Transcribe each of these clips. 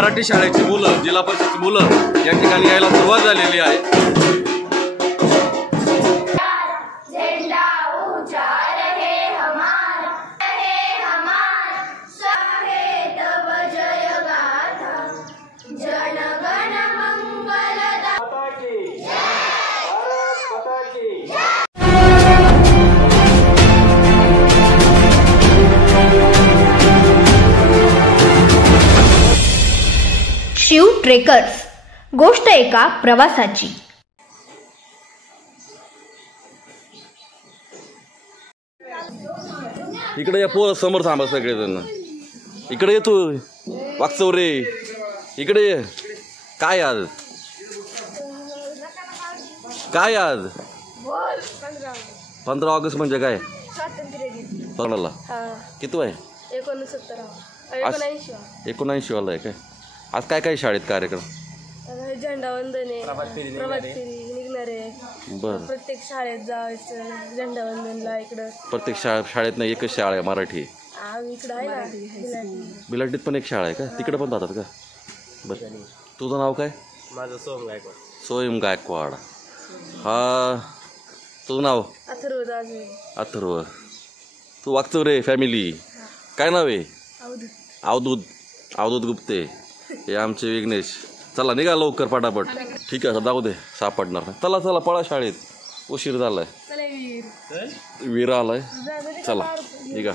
मराठी शाळेची मुलं, जिल्हा परिषदेची मुलं या ठिकाणी यायला सुरुवात झालेली आहे। शिव ट्रेकर्स, गोष्ट एका प्रवासाची। इकडे या पोर समोर थांबा सगळेजण, इकडे येतो वागचौ रे, इकडे ये। काय आज काय आज 15 ऑगस्ट म्हणजे काय? स्वातंत्र्य किती आहे? 79 वाला आहे काय? आज काय काय शाळेत कार्यक्रम? झेंडावंदन आहे, प्रभात फेरी निघणार आहे। बरं, प्रत्येक शाळेत जायचं झेंडावंदनला। इकडं प्रत्येक शाळेत नाही, एकच शाळा आहे मराठी? इकडं आहे ना बिलाटीत पण एक शाळा आहे का? तिकडे पण जातात का? बरं, तुझं नाव काय? माझं सोहम गायकवाड। सोहम गायकवाड। हा, तुझं नाव? अथर्व। तू वागचौ रे फॅमिली, काय नाव आहे? अवधूत गुप्ते। हे आमचे विघ्नेश। चला निघा लवकर पटापट। ठीक आहे, जाऊ दे, सापडणार नाही। चला चला पळा शाळेत, उशीर झालाय। वीर आलाय, चला निघा।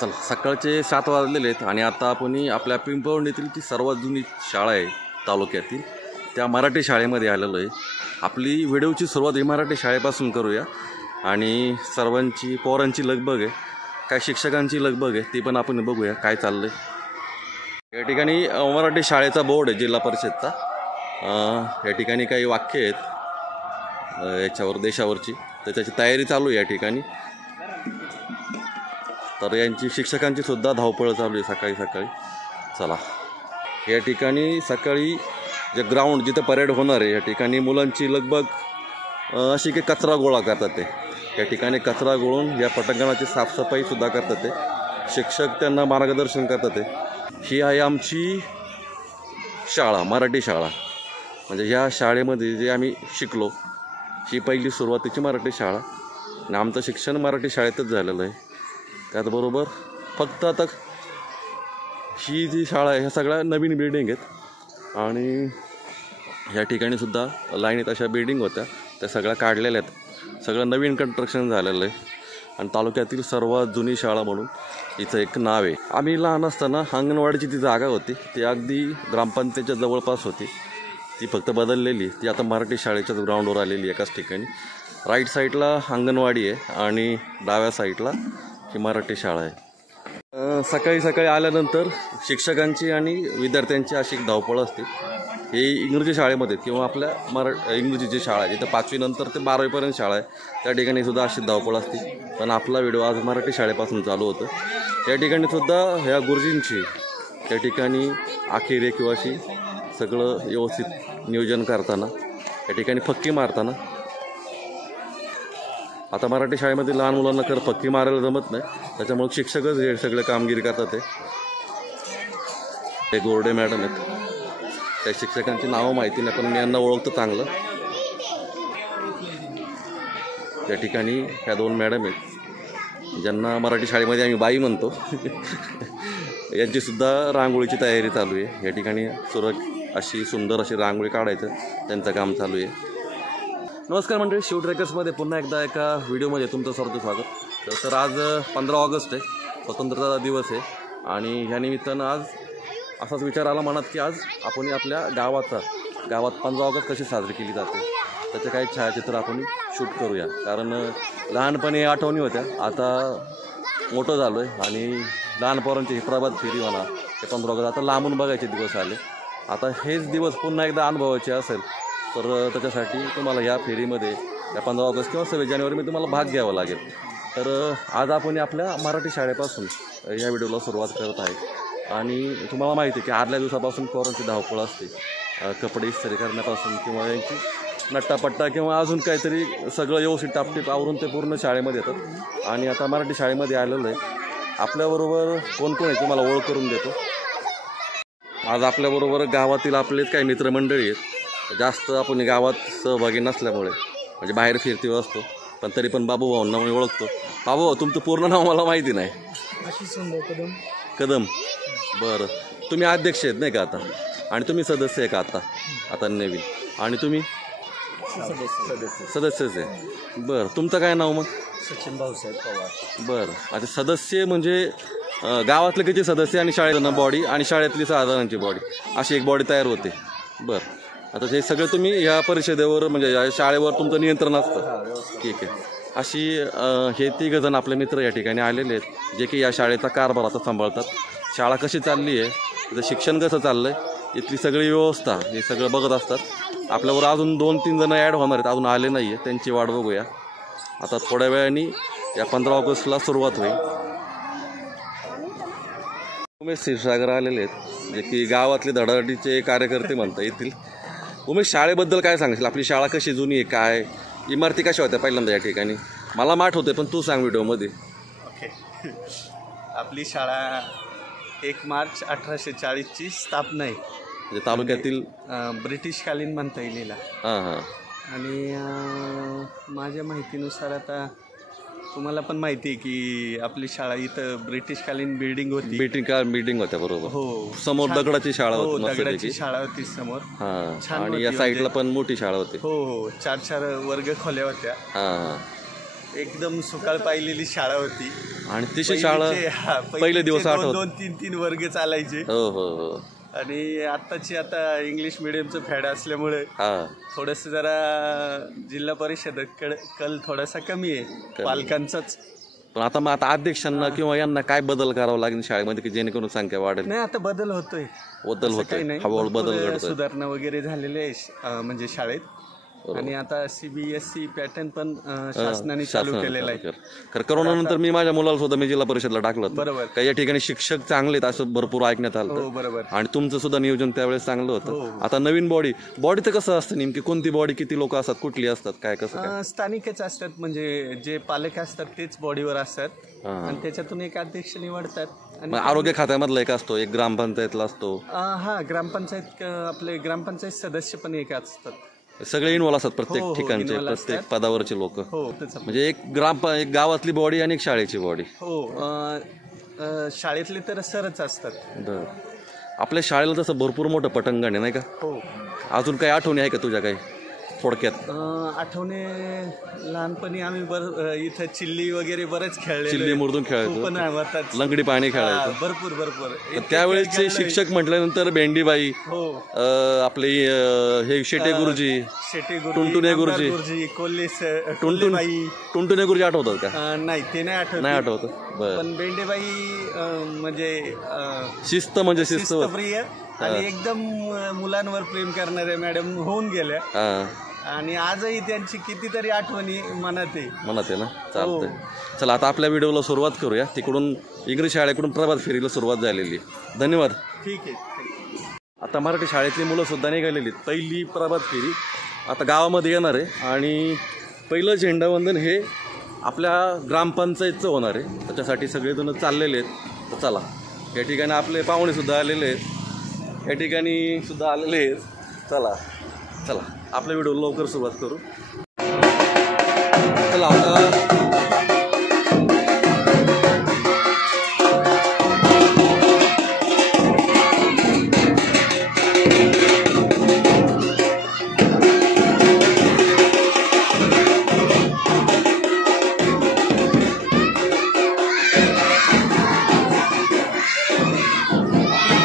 चला, सकाळचे 7 वाजलेले आहेत आणि आता आपण आपल्या पिंपळवंडीतील जी सर्वात जुनी शाळा आहे तालुक्यातील, त्या मराठी शाळेमध्ये आलेलो आहे। आपली व्हिडिओची सुरुवात ही मराठी शाळेपासून करूया आणि सर्वांची पोरांची लगबग आहे, काय शिक्षकांची लगबग आहे ती पण आपण बघूया काय चाललंय। या ठिकाणी मराठी शाळेचा बोर्ड आहे जिल्हा परिषदचा। या ठिकाणी काही वाक्य आहेत याच्यावर देशावरची, तर त्याची तयारी चालू आहे या ठिकाणी। तर यांची शिक्षकांची सुद्धा धावपळ चालू आहे सकाळी सकाळी। चला, या ठिकाणी सकाळी जे ग्राउंड जिथं परेड होणार आहे या ठिकाणी मुलांची लगबग अशी की कचरा गोळा करतात ते। या ठिकाणी कचरा गोळून या पटांगणाची साफसफाईसुद्धा करतात ते, शिक्षक त्यांना मार्गदर्शन करतात ते। ही आहे आमची शाळा, मराठी शाळा। म्हणजे ह्या शाळेमध्ये जे आम्ही शिकलो, ही पहिली सुरुवातीची मराठी शाळा आणि आमचं शिक्षण मराठी शाळेतच झालेलं आहे। त्याचबरोबर फक्त आता ही जी शाळा आहे ह्या सगळ्या नवीन बिल्डिंग आहेत आणि ह्या ठिकाणी सुद्धा लाईनीत अशा बिल्डिंग होत्या, त्या सगळ्या काढलेल्या आहेत। सगळं नवीन कन्स्ट्रक्शन झालेलं आहे आणि तालुक्यातील सर्वात जुनी शाळा म्हणून हिचं एक नाव आहे। आम्ही लहान असताना अंगणवाडीची जी जागा होती ती अगदी ग्रामपंचायतीच्या जवळपास होती, ती फक्त बदललेली, ती आता मराठी शाळेच्याच ग्राउंडवर आलेली एकाच ठिकाणी। राईट साईडला अंगणवाडी आहे आणि डाव्या साईडला ही मराठी शाळा आहे। सकाळी सकाळी आल्यानंतर शिक्षकांची आणि विद्यार्थ्यांची अशी एक धावपळ असते। हे इंग्रजी शाळेमध्ये किंवा आपल्या इंग्रजीची शाळा आहे जिथं 5वी नंतर ते 12वीपर्यंत शाळा आहे, त्या ठिकाणी सुद्धा अशी धावपळ असते। पण आपला व्हिडिओ आज मराठी शाळेपासून चालू होतं। या ठिकाणी सुद्धा ह्या गुरुजींची त्या ठिकाणी आखेरे किंवा अशी सगळं व्यवस्थित नियोजन करताना, या ठिकाणी फक्की मारताना, आता मराठी शाळेमध्ये लहान मुलांना खरं फक्की मारायला जमत नाही, त्याच्यामुळे शिक्षकच हे सगळं कामगिरी करतात। ते गोरडे मॅडम आहेत, त्या शिक्षकांची नावं माहिती नाही पण मी यांना ओळखतो चांगलं। त्या ठिकाणी ह्या 2 मॅडम आहेत ज्यांना मराठी शाळेमध्ये आम्ही बाई म्हणतो। यांचीसुद्धा रांगोळीची तयारी चालू आहे। या ठिकाणी अशी सुंदर अशी रांगोळी काढायचं त्यांचं काम चालू आहे। नमस्कार मंडळी, शिव ट्रेकर्समध्ये पुन्हा एकदा एका व्हिडिओमध्ये तुमचं सर्व स्वागत। तर आज 15 ऑगस्ट आहे, स्वतंत्रता दिवस आहे आणि ह्या निमित्तानं आज असाच विचार आला मनात की आज आपण आपल्या गावात 15 ऑगस्ट कशी साजरी केली जाते त्याचे काही छायाचित्र आपण शूट करूया। कारण लहानपणी आठवणी होत्या, आता मोठं झालो आहे आणि लहान पोरांची ही प्रभात फेरी म्हणा, ते 15 ऑगस्ट आता लांबून बघायचे दिवस आले। आता हेच दिवस पुन्हा एकदा अनुभवायचे असेल तर त्याच्यासाठी तुम्हाला ह्या फेरीमध्ये या 15 ऑगस्ट किंवा 26 जानेवारी तुम्हाला भाग घ्यावा लागेल। तर आज आपण आपल्या मराठी शाळेपासून या व्हिडिओला सुरुवात करत आहे आणि तुम्हाला माहिती आहे की आदल्या दिवसापासून पोरांची धावपळ असते, कपडे इस्त्री करण्यापासून किंवा यांची नट्टापट्टा किंवा अजून काहीतरी सगळं व्यवस्थित टापटीप आवरून ते पूर्ण शाळेमध्ये येतात। आणि आता मराठी शाळेमध्ये आलेलं आहे, आपल्याबरोबर कोण कोण आहे तुम्हाला ओळख करून देतो। आज आपल्याबरोबर गावातील आपलेच काही मित्रमंडळी आहेत. जास्त आपण गावात सहभागी नसल्यामुळे म्हणजे बाहेर फिरतीवर असतो, पण तरी पण बाबू भाऊंना मी ओळखतो. बाबू भाऊ, तुमचं पूर्ण नाव मला माहिती नाही. कदम. कदम. बरं, तुम्ही अध्यक्ष आहेत नाही का आता, आणि तुम्ही सदस्य आहे का आता नवीन, आणि तुम्ही सदस्यच आहे. बरं, तुमचं काय नाव मग? सचिन भाऊसाहेब पवार. बरं, आता सदस्य म्हणजे गावातले किती सदस्य आणि शाळेतनं बॉडी आणि शाळेतली 6 जणांची बॉडी अशी एक बॉडी तयार होते. बरं, आता हे सगळं तुम्ही ह्या परिषदेवर म्हणजे या शाळेवर तुमचं नियंत्रण असतं. ठीक आहे. अशी हे 3 जण आपले मित्र या ठिकाणी आलेले आहेत, जे की या शाळेचा कारभार आता सांभाळतात. शाळा कशी चालली आहे, तिथं शिक्षण कसं चाललं आहे, इथली सगळी व्यवस्था हे सगळं बघत असतात. आपल्यावर अजून 2-3 जण ॲड होणार आहेत, अजून आले नाही आहे, त्यांची वाट बघूया. आता थोड्या वेळाने या 15 ऑगस्टला सुरुवात होईल. उमेश क्षीरसागर आलेले आहेत, जे की गावातले धडाधडीचे कार्यकर्ते म्हणता येतील. उमेश, शाळेबद्दल काय सांगशील? आपली शाळा कशी जुनी आहे, काय इमारती कशा होत्या पहिल्यांदा या ठिकाणी? मला माठ होते, पण तू सांग व्हिडिओमध्ये. ओके. आपली शाळा 1 मार्च 1840ची स्थापना आहे. म्हणजे तालुक्यातील ब्रिटिशकालीन म्हणता येईल. हां हां. आणि माझ्या माहितीनुसार आता तुम्हाला पण माहिती आहे की आपली शाळा इथं ब्रिटिशकालीन बिल्डिंग होती. बिल्डिंग होत्या बरोबर. हो, समोर दगडाची शाळा हो, होती. दगडाची शाळा होती समोर. हां, आणि या साईडला पण मोठी शाळा होती. हो हो, 4-4 वर्ग खोल्या होत्या. हां, एकदम सुकाळ पाहिलेली शाळा होती. आणि तिशी शाळा पहिले दिवस आठवत. 2-3 वर्ग चालायचे. हो हो हो. आणि आत्ताची आता इंग्लिश मिडियमचं फॅड असल्यामुळे हां, थोडंसं जरा जिल्हा परिषदेकडे कल थोडासा कमी आहे पालकांचाच. पण आता अध्यक्षांना किंवा यांना काय बदल करावा लागेल शाळेमध्ये की जेणेकरून संख्या वाढेल? नाही, आता बदल होतोय. हळूहळू बदल घडतोय. सुधारणा वगैरे झालेले आहे म्हणजे शाळेत. आणि आता CBSE पॅटर्न पण शासनाने चालू केलेला आहे. खरं करोनानंतर मी माझ्या मुलाला सुद्धा मी जिल्हा परिषदला टाकलं. बरोबर. काही या ठिकाणी शिक्षक चांगले आहेत असं भरपूर ऐकण्यात आलं. हो, बरोबर. आणि तुमचं सुद्धा नियोजन त्यावेळेस चांगलं होतं. आता नवीन बॉडीचं कसं असतं नेमकी? कोणती बॉडी, किती लोक असतात, कुठली असतात, काय कसं काय? स्थानिकच असतात, म्हणजे जे पालक असतात तेच बॉडीवर असतात आणि त्याच्यातून एक अध्यक्ष निवडतात. आणि आरोग्य खात्यामधला एक असतो, एक ग्रामपंचायतला असतो. ग्रामपंचायत आपले ग्रामपंचायत सदस्य पण एक असतात. सगळे इन्व्हॉल्व असतात प्रत्येक ठिकाणचे, प्रत्येक पदावरचे लोक. हो, म्हणजे एक गावातली बॉडी आणि एक शाळेची बॉडी. हो, शाळेतले तर सरच असतात. आपल्या शाळेला तसं भरपूर मोठं पटांगण आहे नाही का? हो. अजून काही आठवणी आहे का तुझ्या काही थोडक्यात? आठवणे, लहानपणी आम्ही इथं चिल्ली वगैरे बरेच खेळले. चिल्ली मुरदून खेळायचो, लंगडी पाणी खेळायचो. भरपूर. त्यावेळेचे शिक्षक म्हटल्यानंतर भेंडीबाई, आपले हे शेटे गुरुजी, टुनटुने गुरुजी, कोल्हे, टुनटुने गुरुजी आठवतात का? नाही, ते नाही आठवत. पण भेंडीबाई म्हणजे शिस्त प्रिय आणि एकदम मुलांवर प्रेम करणाऱ्या मॅडम होऊन गेल्या. आणि आजही त्यांची कितीतरी आठवणी मनात आहे ना. चालतंय, चला आता आपल्या व्हिडिओला सुरुवात करूया. तिकडून इंग्रजी शाळेकडून प्रभात फेरीला सुरुवात झालेली. धन्यवाद. ठीक आहे. आता मराठी शाळेतली मुलं सुद्धा निघालेली. पहिली प्रभात फेरी आता गावामध्ये येणार आहे आणि पहिलं झेंडावंदन हे आपल्या ग्रामपंचायतचं होणार आहे. त्याच्यासाठी सगळेजण चाललेले आहेत. तर चला, या ठिकाणी आपले पाहुणे सुद्धा आलेले आहेत, या ठिकाणी सुद्धा आलेले आहेत. चला आपल्या व्हिडिओ लवकर सुरुवात करू. चला आता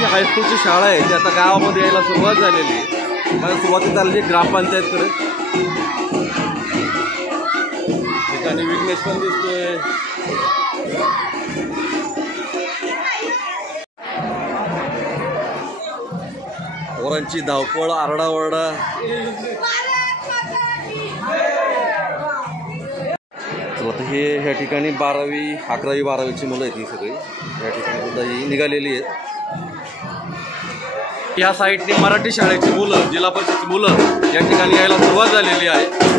हायस्कूलची शाळा आहे ती आता गावामध्ये यायला सुरुवात झालेली आहे. मला सुरुवाती चालली ग्रामपंचायतकडे. ठिकाणी विघ्नेश पण दिसतोय. पोरांची धावपळ, आरडाओरडा. आता हे ह्या ठिकाणी 12वी, 11वी, 12वीची मुलं आहेत ही सगळी. या ठिकाणी सुद्धा ही निघालेली आहेत. या साईडने मराठी शाळेची मुलं, जिल्हा परिषदेची मुलं या ठिकाणी यायला सुरुवात झालेली आहे.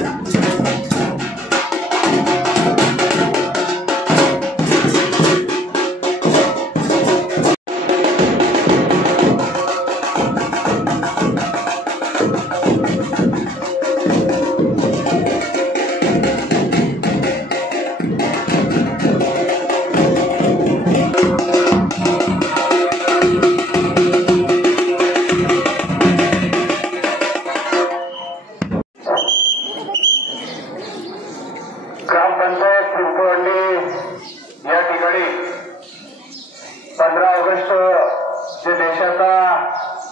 देशाचा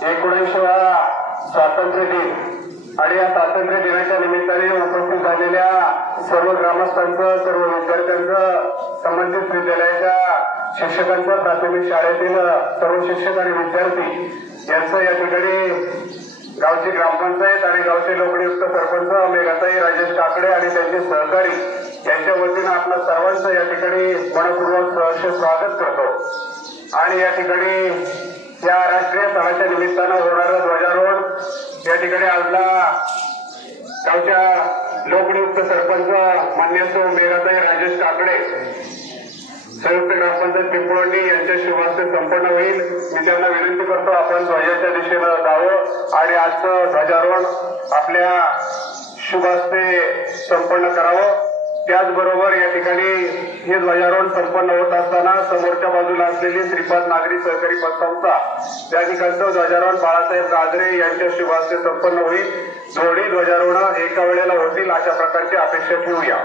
19वा स्वातंत्र्य दिन आणि या स्वातंत्र्य दिनाच्या निमित्ताने उपस्थित झालेल्या सर्व ग्रामस्थांचं, सर्व विद्यार्थ्यांचं, संबंधित विद्यालयाच्या शिक्षकांचं, प्राथमिक शाळेतील सर्व शिक्षक आणि विद्यार्थी यांचं या ठिकाणी गावची ग्रामपंचायत आणि गावचे लोकनियुक्त सरपंच मेघाताई राजेश काकडे आणि त्यांचे सहकारी यांच्या वतीनं आपल्या सर्वांचं या ठिकाणी मनपूर्वक सहर्ष स्वागत करतो आणि या ठिकाणी या राष्ट्रीय सणाच्या निमित्तानं होणारं ध्वजारोहण या ठिकाणी आपला गावच्या लोकनियुक्त सरपंच मान्यसो मेघाताई राजेश काकडे संयुक्त ग्रामपंचायत पिंपळवंडी यांच्या शुभ हस्ते संपन्न होईल। मी त्यांना विनंती करतो आपण ध्वजाच्या दिशेनं जावं आणि आजचं ध्वजारोहण आपल्या शुभ हस्ते संपन्न करावं। त्याचबरोबर या ठिकाणी हे ध्वजारोहण संपन्न होत असताना समोरच्या बाजूला असलेली श्रीपाद नागरी सहकारी पतसंस्था त्या ठिकाणचं ध्वजारोहण बाळासाहेब गाजरे यांच्या शुभ हस्ते संपन्न होईल। दोन्ही ध्वजारोहण एका वेळेला होतील अशा प्रकारची अपेक्षा ठेवूया।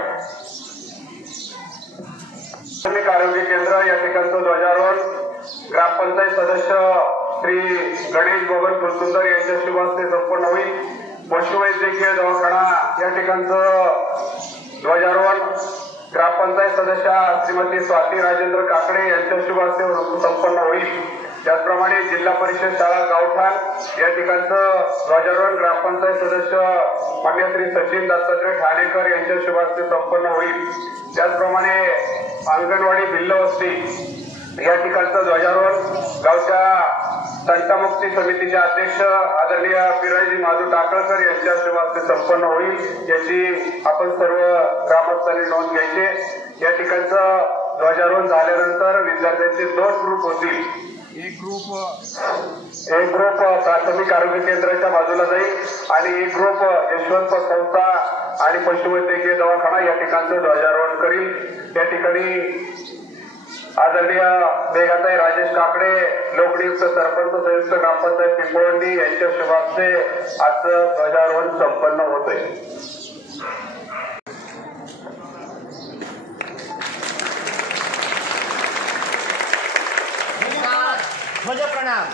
प्राथमिक आरोग्य केंद्र या ठिकाणचं ध्वजारोहण ग्रामपंचायत सदस्य श्री गणेश बबन फुलसुंदर यांच्या शुभ हस्ते संपन्न होईल। पशुवैद्यकीय दवाखाना या ठिकाणचं ध्वजारोहण ग्रामपंचायत सदस्य श्रीमती स्वाती राजेंद्र काकडे यांच्या शुभ हस्ते संपन्न होईल। त्याचप्रमाणे जिल्हा परिषद शाळा गावठाण या ठिकाणचं ध्वजारोहण ग्रामपंचायत सदस्य मान्य श्री सचिन दत्तात्रय ठाणेकर यांच्या शुभ हस्ते संपन्न होईल। त्याचप्रमाणे अंगणवाडी भिल्लवस्ती या ठिकाणचं ध्वजारोहण गावच्या तंटामुक्ती समितीचे अध्यक्ष आदरणीय पिराजी माधू टाकळकर यांच्या शुभ हस्ते संपन्न होईल। याची आपण सर्व ग्रामस्थांनी नोंद घ्यायची। या ठिकाणचं ध्वजारोहण झाल्यानंतर विद्यार्थ्यांचे 2 ग्रुप होतील। एक ग्रुप प्राथमिक आरोग्य केंद्राच्या बाजूला जाईल आणि एक ग्रुप यशवंत संस्था आणि पशुवैद्यकीय दवाखाना या ठिकाणचं ध्वजारोहण करील। या ठिकाणी आदरणीय मेघाताई राजेश काकडे लोकनियुक्त सरपंच संयुक्त ग्रामपंचायत पिंपळवंडी यांच्या शुभ हस्ते आजचं ध्वजारोहण संपन्न होत आहे। ध्वज प्रणाम।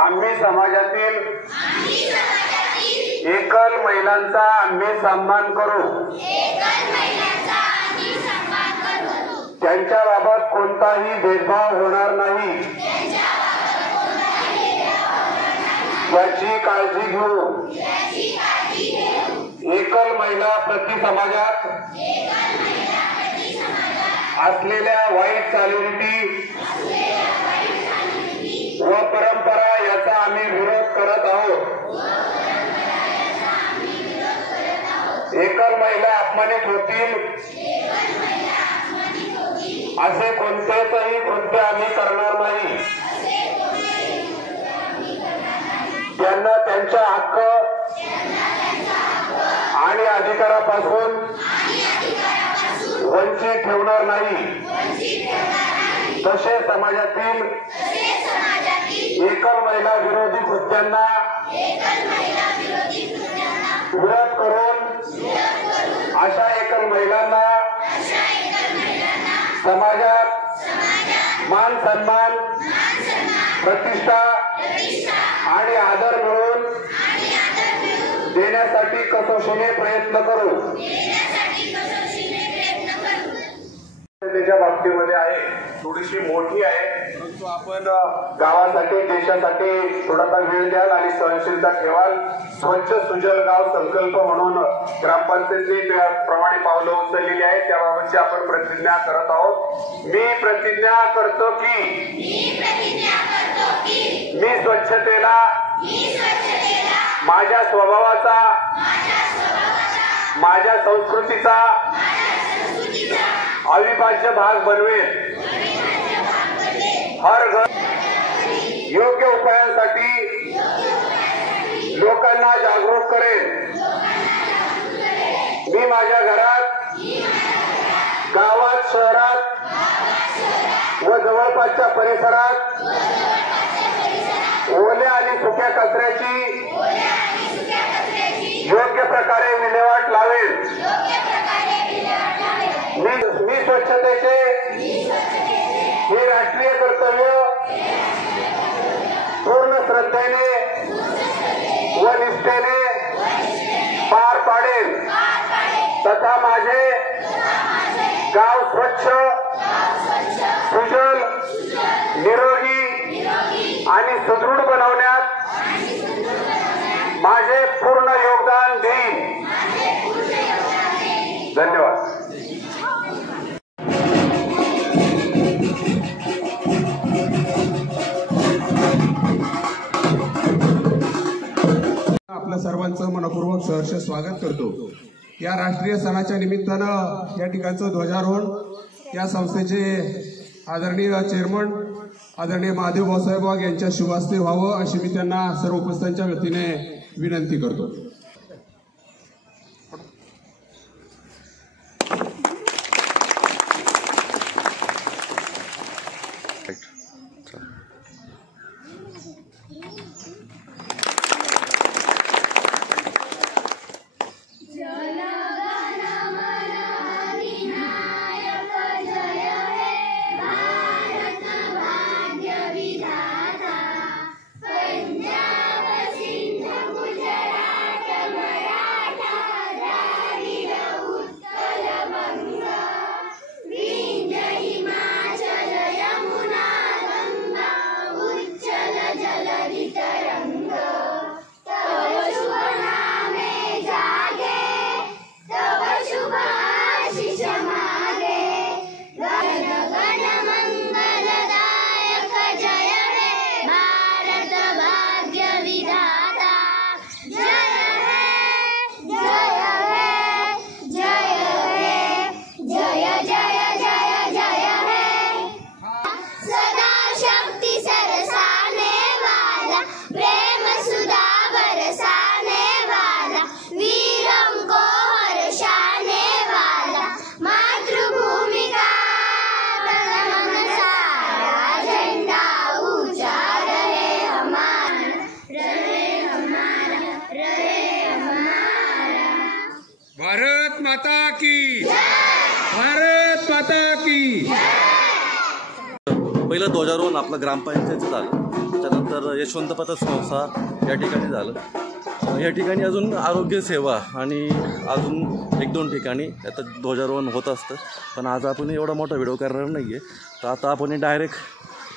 आम्ही समाजातील एकल महिलांचा आम्ही सन्मान करू। त्यांच्याबाबत कोणताही भेदभाव होणार नाही याची काळजी घेऊ। एकल महिला प्रति समाजात असलेल्या वाईट चालीरीती व परंपरा याचा आम्ही विरोध करत आहोत। एकल महिला अपमानित होतील असे कोणतेही कृत्य आम्ही करणार नाही। त्यांना त्यांच्या हक्क आणि अधिकारापासून वंचित ठेवणार नाही। तसे समाजातील एकल महिला विरोधी कृत्यांना विरोध करून अशा एकल महिलांना समाजात मान सन्मान प्रतिष्ठा आणि आदर मिळवून देण्यासाठी कसोशीने प्रयत्न करू. त्याच्या बाबतीमध्ये आहे थोडीशी मोठी आहे, परंतु आपण गावासाठी देशासाठी थोडासा वेळ द्याल आणि सहनशीलता ठेवाल. स्वच्छ सुजल गाव संकल्प म्हणून ग्रामपंचायतीने प्रमाणे पावलं उचललेली आहेत, त्याबाबतची आपण प्रतिज्ञा करत आहोत. मी प्रतिज्ञा करतो की मी स्वच्छतेला माझ्या स्वभावाचा माझ्या संस्कृतीचा अविभाज्य भाग बनवेल. हर घर योग्य उपायांसाठी लोकांना जागरूक करेल. मी माझ्या घरात, गावात, शहरात व जवळपासच्या परिसरात ओल्या आणि सुक्या कचऱ्याची योग्य प्रकारे विल्हेवाट लावेल. मी स्वच्छतेचे हे राष्ट्रीय कर्तव्य पूर्ण श्रद्धेने व निष्ठेने पार पाडेल तथा माझे गाव स्वच्छ, सुजल, निरोगी आणि सुदृढ बनवण्यात माझे पूर्ण योगदान देईन. धन्यवाद. आपल्या सर्वांचं मनपूर्वक सहर्ष स्वागत करतो. या राष्ट्रीय सणाच्या निमित्तानं या ठिकाणचं ध्वजारोहण या संस्थेचे आदरणीय चेअरमन आदरणीय महादेव भाऊसाहेब वाघ यांच्या शुभ हस्ते व्हावं अशी मी त्यांना सर्व उपस्थितांच्या वतीने विनंती करतो. भारत माता की भारत माता की. पहिलं ध्वजारोहण आपलं ग्रामपंचायतीचं झालं, त्याच्यानंतर यशवंत पतसंस्था या ठिकाणी झालं. या ठिकाणी अजून आरोग्य सेवा आणि अजून 1-2 ठिकाणी आता ध्वजारोहण होत असतं, पण आज आपण एवढा मोठा व्हिडिओ करणार नाही आहे. तर आता आपण डायरेक्ट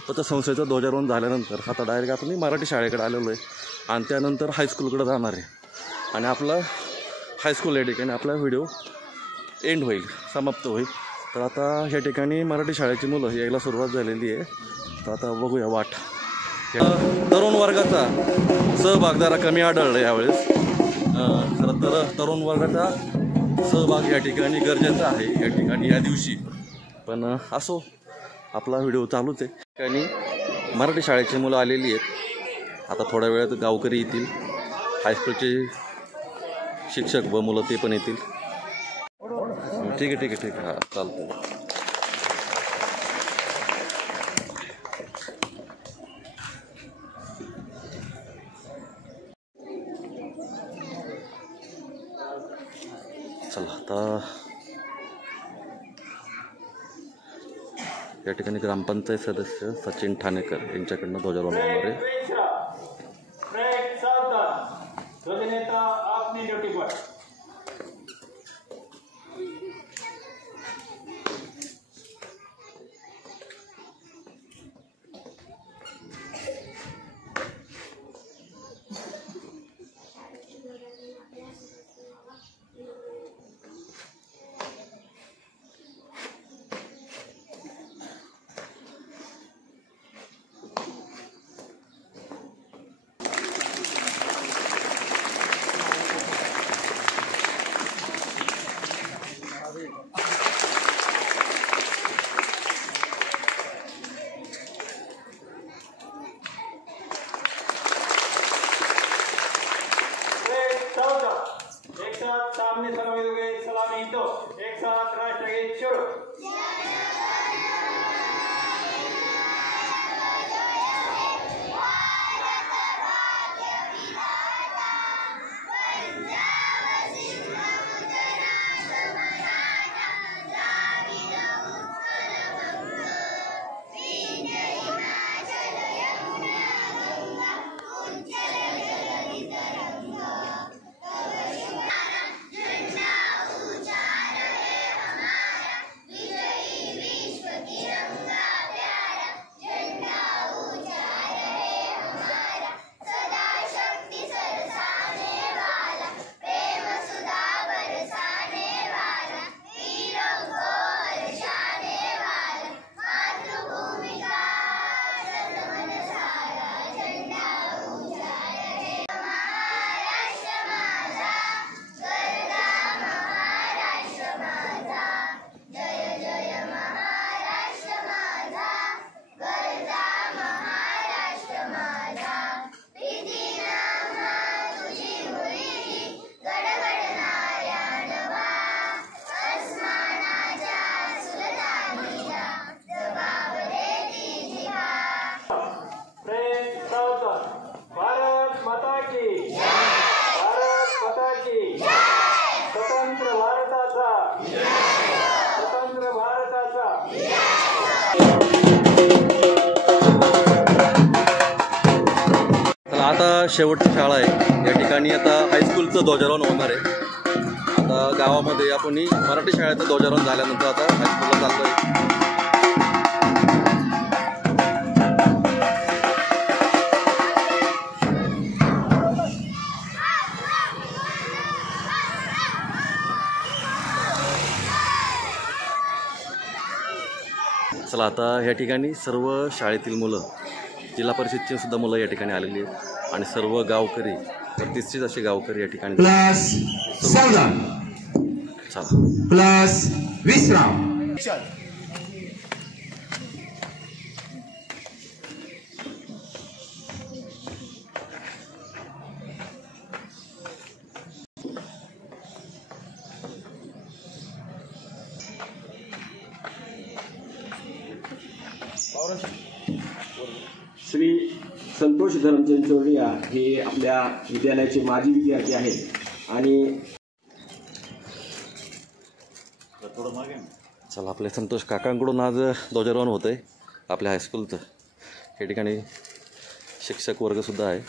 पतसंस्थेचं ध्वजारोहण झाल्यानंतर आता डायरेक्ट आपण मराठी शाळेकडे आलेलो आहे आणि त्यानंतर हायस्कूलकडे जाणार आहे आणि आपला हायस्कूल या ठिकाणी आपला व्हिडिओ एंड होईल, समाप्त होईल. तर आता ह्या ठिकाणी मराठी शाळेची मुलं यायला सुरुवात झालेली आहे. तर आता बघूया वाट. तरुण वर्गाचा सहभाग जरा कमी आढळला यावेळेस. खरं तर तरुण वर्गाचा सहभाग या ठिकाणी गरजेचा आहे या ठिकाणी या दिवशी, पण असो आपला व्हिडिओ चालूच आहे. ठिकाणी मराठी शाळेची मुलं आलेली आहेत. आता थोड्या वेळात गावकरी येतील, हायस्कूलचे शिक्षक व मुलं ते पण येतील. ठीक आहे हां चालतं. चला आता या ठिकाणी ग्रामपंचायत सदस्य सचिन ठाणेकर यांच्याकडनं ध्वजारोहण होणार आहे. एक साथ सामने सलामी दोगे, सलामी दो, एक साथ राष्ट्रगीत शुरू। आता शेवटची शाळा आहे. या ठिकाणी आता हायस्कूलचं ध्वजारोहण होणार आहे. आता गावामध्ये आपण मराठी शाळेचं ध्वजारोहण झाल्यानंतर आता हायस्कूलला चाललो आहे. चला आता या ठिकाणी सर्व शाळेतील मुलं, जिल्हा परिषदची सुद्धा मुलं या ठिकाणी आलेली आहेत आणि सर्व गावकरी, प्रतिष्ठित असे गावकरी या ठिकाणी. प्लस विश्राम. श्री संतोष धरमचंद चोरडिया हे आपल्या विद्यालयाचे माजी विद्यार्थी आहेत आणि चला आपले संतोष काकांकडून आज ध्वजारोहण होतं आहे आपल्या हायस्कूलचं. या ठिकाणी शिक्षक वर्गसुद्धा आहे.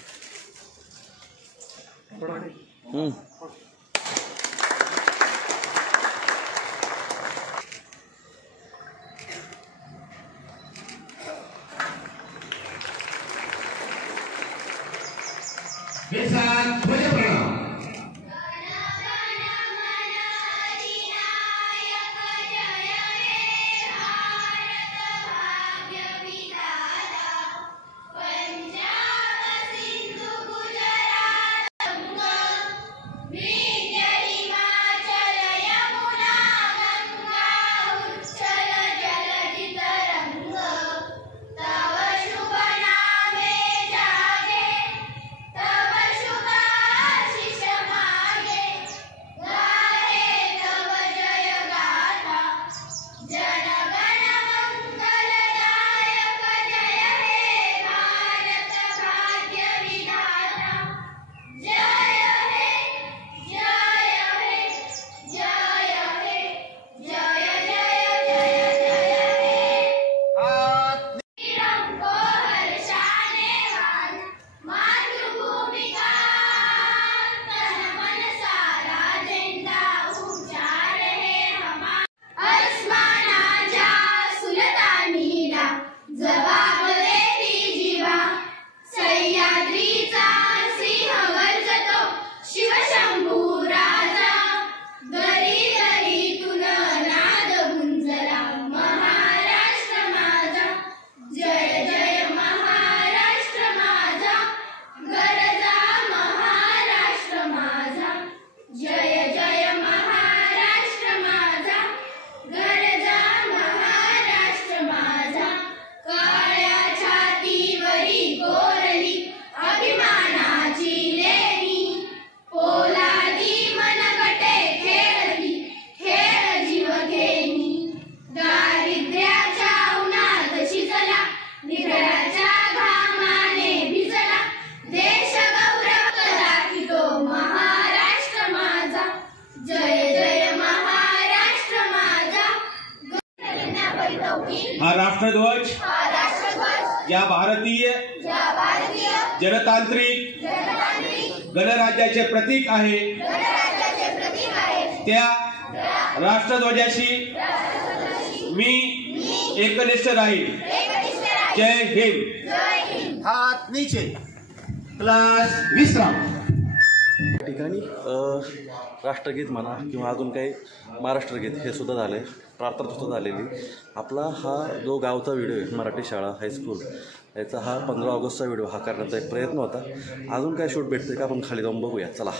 Me राष्ट्रध्वज या भारतीय जनतांत्रिक गणराज्याचे प्रतीक आहे त्या राष्ट्रध्वजाशी मी एकनिष्ठ राहील. जय हिंद. हात नीचे. क्लास विश्राम. या ठिकाणी राष्ट्रगीत म्हणा किंवा अजून काही महाराष्ट्रगीत हे सुद्धा झाले, प्रार्थनासुद्धा झालेली. आपला हा जो गावचा व्हिडिओ आहे मराठी शाळा हायस्कूल याचा हा 15 ऑगस्टचा व्हिडिओ हा करण्याचा एक प्रयत्न होता. अजून काय शूट भेटते का आपण खाली जाऊन बघूया. चला.